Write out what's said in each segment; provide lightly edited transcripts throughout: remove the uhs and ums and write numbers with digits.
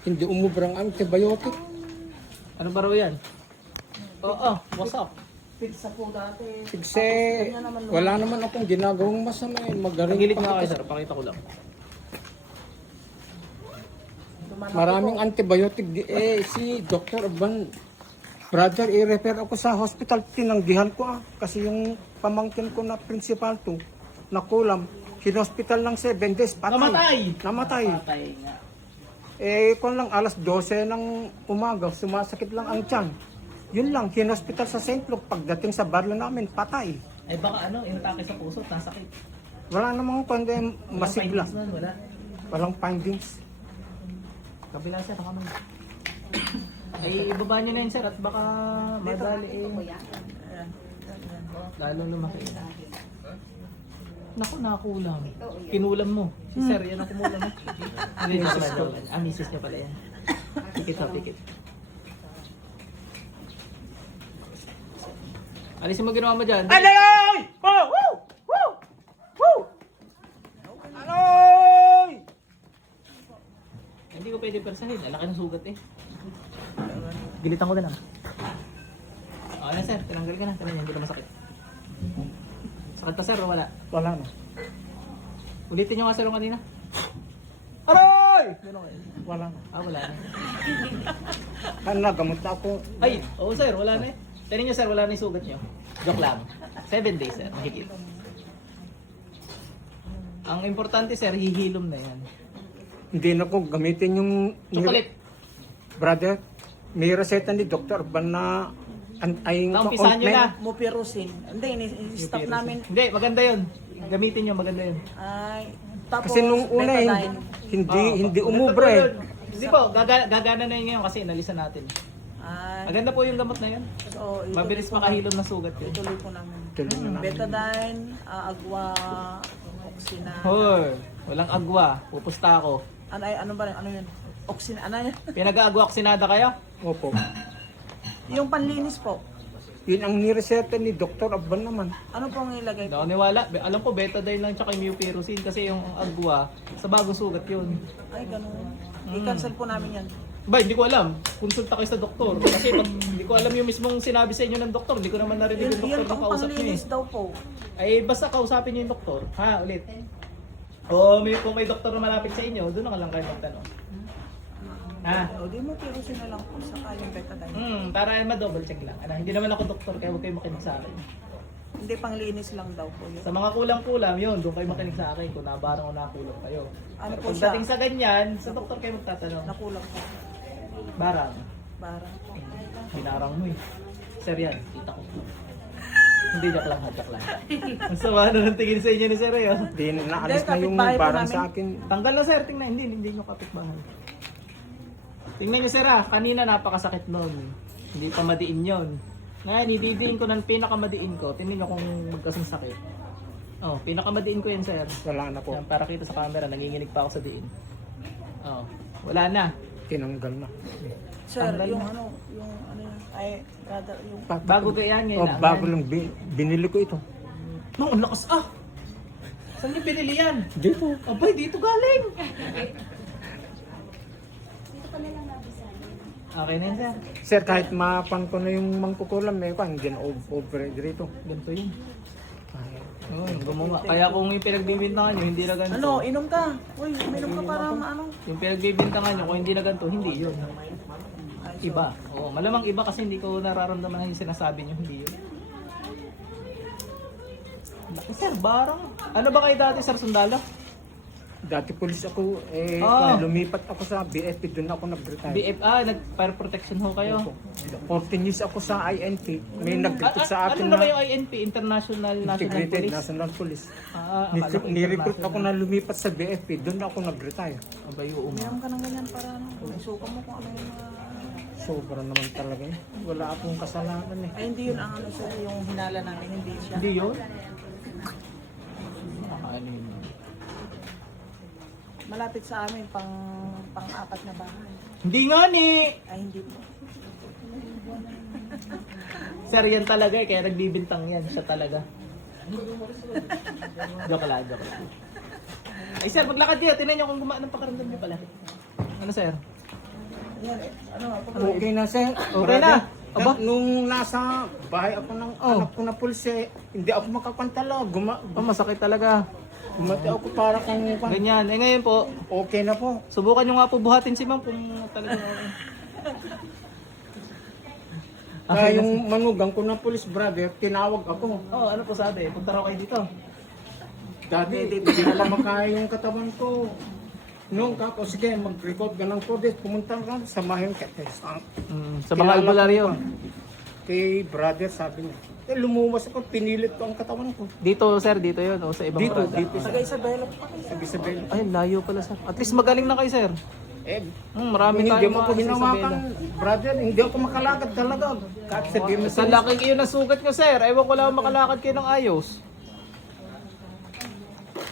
Hindi umubrang antibiotic. Ano ba raw yan? Oo, what's up? Pizza po dati. Kasi wala naman akong ginagawang masama. Magaling Pagilid pa nga kayo ako. sir, pakita ko lang. Maraming antibiotic. Si Dr. Urban, brother, i-refer ako sa hospital. Tinanggihan ko kasi yung pamangkin ko na principal to, nakulam. Hinospital lang 7 days, patay. Namatay. Patay nga. Kung lang alas 12 ng umaga, sumasakit lang ang tiyan. Yun lang, hinospital sa St. Luke. Pagdating sa baryo namin, patay. Ay baka ano, inatake sa puso, nasakit. Wala namang kundi masigla. Walang findings nun, wala. Walang findings. Kabila sir, baka man. Ay ibaba nyo na yun sir at baka madali eh. Lalo lumaki. Naku, nakulam. Kinulam mo. Si sir, yan ang kumulam mo. Misis ko. Misis niya pala yan. Pikit ha, pikit. Alisin mo ginawa mo dyan. Aloy! Oh! Woo! Woo! Woo! Aloy! Hindi ko pwede persahin. Alaki ng sugat eh. Gilitan ko na lang. Okay na sir, tinanggal ka na. Tala niya, hindi ka masakit. Sakit pa sir o wala? Wala na. Ulitin nyo nga sir kanina. Aloy! Wala na. Wala na. Kaya nagamot na ako. Ay, oo sir, wala na eh. Tignan nyo sir, wala na yung sugat nyo. Joke lang. 7 days sir, mahigit. Ang importante sir, hihilom na yan. Hindi na ko gamitin yung... Chocolate. Brother, may reseta ni Dr. Urban na Naumpisahan nyo na. Mupirusin. Hindi, stop namin. Hindi, maganda yun. Gamitin nyo, maganda yun. Ay, tapos Kasi nung una betadine. hindi umubra eh. Hindi po, gagana na yun ngayon kasi nalisan natin. Ay, Maganda po yung gamot na yun. so, Mabilis makahilom ng sugat yun. Ituloy po namin. Tuloy na namin. Betadine, agwa, oxina. Hoy, walang agwa. Pupusta ako. Ano ba? Ano yun? Oxina, ano yun? Pinag-aagwa oksinada kayo? Opo. Yung panlinis po. Yun ang nireseta ni Dr. Urban naman. Ano pong ilagay Hindi po? ako niwala. Alam ko, betadine lang tsaka mupirocin kasi yung agwa, sa bagong sugat yun. Ay, ganun. I-cancel po namin yan. Ba, hindi ko alam. Konsulta kayo sa doktor. Kasi pag hindi ko alam yung mismong sinabi sa inyo ng doktor, hindi ko naman narinig yung doktor Yun na pong kausap niyo eh. panlinis daw po. Ay, basta kausapin niyo yung doktor. Ha, ulit. O, kung may doktor na malapit sa inyo, doon na lang kayo magtanong. Ha? O, di mo pirusin na lang po sa yung betadine. Para ma-double check lang. Hindi naman ako doktor, kaya huwag kayo makinig sa akin. Hindi, panglinis lang daw po yun. Sa mga kulang-kulang, yun, doon kayo makinig sa akin kung nabarang o nakulang kayo. Ano po siya? Pagdating sa ganyan, sa doktor kayo magtatanong. Nakulang po. Barang. Barang po. Binarang mo eh. Sir yan, kita ko. Hindi, joke lang, joke lang. Ang sama na ng tingin sa inyo ni Sir eh. Di naalis na yung kapitbahay po barang namin. sa akin. Tanggal na Sir, tingnan. Hindi nyo kapitbahay. Tingnan nyo Sir kanina napakasakit nun. Hindi pa madiin yun. Ngayon, ididiin ko ng pinakamadiin ko. Tingnan nyo kung magkasing sakit. Oh, pinakamadiin ko yan Sir. Wala na po. Yan, para kita sa camera, nanginginig pa ako sa diin. Oh, wala na. Tinanggal na. Sir, Tanggal yung na. ano yan, ay, brother, yung Bago ka yan ngayon. Oh, bago lang binili ko ito. Ang lakas Saan niyo binili yan? Dito. Abay, dito galing! Okay na yun, sir. Sir, kahit mapan ko na yung mangkukulam, may pa, hindi na over dito. Ganito yun. Oo, yung gumawa. Kaya kung yung pinagbibintangan nyo, hindi na ganito. ano, inom ka. Uy, uminom ka para maano. Yung pinagbibintangan nyo, kung hindi na ganito, hindi yun. Ay, Iba. Oo, malamang iba kasi hindi ko nararamdaman yung sinasabi nyo, hindi yun. Laki, sir, barang. Ano ba kayo dati, sir, sundalo? Dati pulis ako, lumipat ako sa BFP, doon ako nag-retire. BFA, nag-fire protection ho kayo. 14 years ako sa INP. May nag-recruit sa akin Ano na ba na yung INP, International National Integrated Police? National Police. Akala ko Ni-recruit international. ako na lumipat sa BFP, doon ako nag-retire. Abay, oo, uminom ka ng ganyan para ano. Suka mo kung ano yung mga... Sobra naman talaga eh. Wala akong kasalanan eh. Ay, hindi yun ang ano sir, yung hinala namin, hindi siya. Hindi yun? Ano yun? Malapit sa amin, pang-apat na bahay. Hindi nga ni! Ay, hindi po. Sir, yan talaga eh, kaya nagbibintang yan. Siya talaga. Joke lang, joke lang. Ay sir, maglakad kayo. Tingnan nyo kung gumaan ng pakaramdam nyo pala. Ano sir? Yan, ano, Okay na, sir. Okay na. Aba? Nung nasa bahay ako ng anak ko na pulse, hindi ako makakantala. Masakit talaga. Gumati ako para kung Ganyan. Eh ngayon po, okay na po. subukan nyo nga po buhatin si ma'am kung talaga. Kaya yung manugang ko ng police brother, tinawag ako. Oh, ano po sabi? Punta raw kayo dito. Dati, hindi na makaya yung katawan ko. Noong kako, sige, mag-record ka ng 4 days, pumunta ka, samahin ka. Sa mga albularyo. Kay brother, sabi niya. Lumuwas ako, pinilit ko ang katawan ko. Dito sir, dito yun. O sa ibang Dito, barangay. dito. Taga Isabela pa kayo. Sa Isabel. Ay, layo pala sir. At least magaling na kayo sir. Marami Hindi tayo mo ako hinawakan, brother. Hindi ako makalakad talaga. Kahit sa game Sa laki kayo na sugat nyo sir. Ewan ko lang makalakad kayo ng ayos.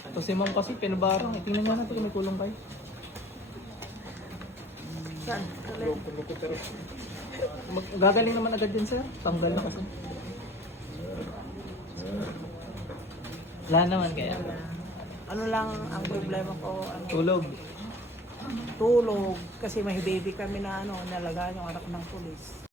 Ito si ma'am kasi pinabarang. Tingnan nyo natin kung may kulong kayo. Saan? Gagaling naman agad din sir. Tanggal na kasi. Wala naman kaya. Ano lang ang problema ko, ano, Tulog. tulog. Kasi may baby kami na ano, nalagaan yung anak ng pulis.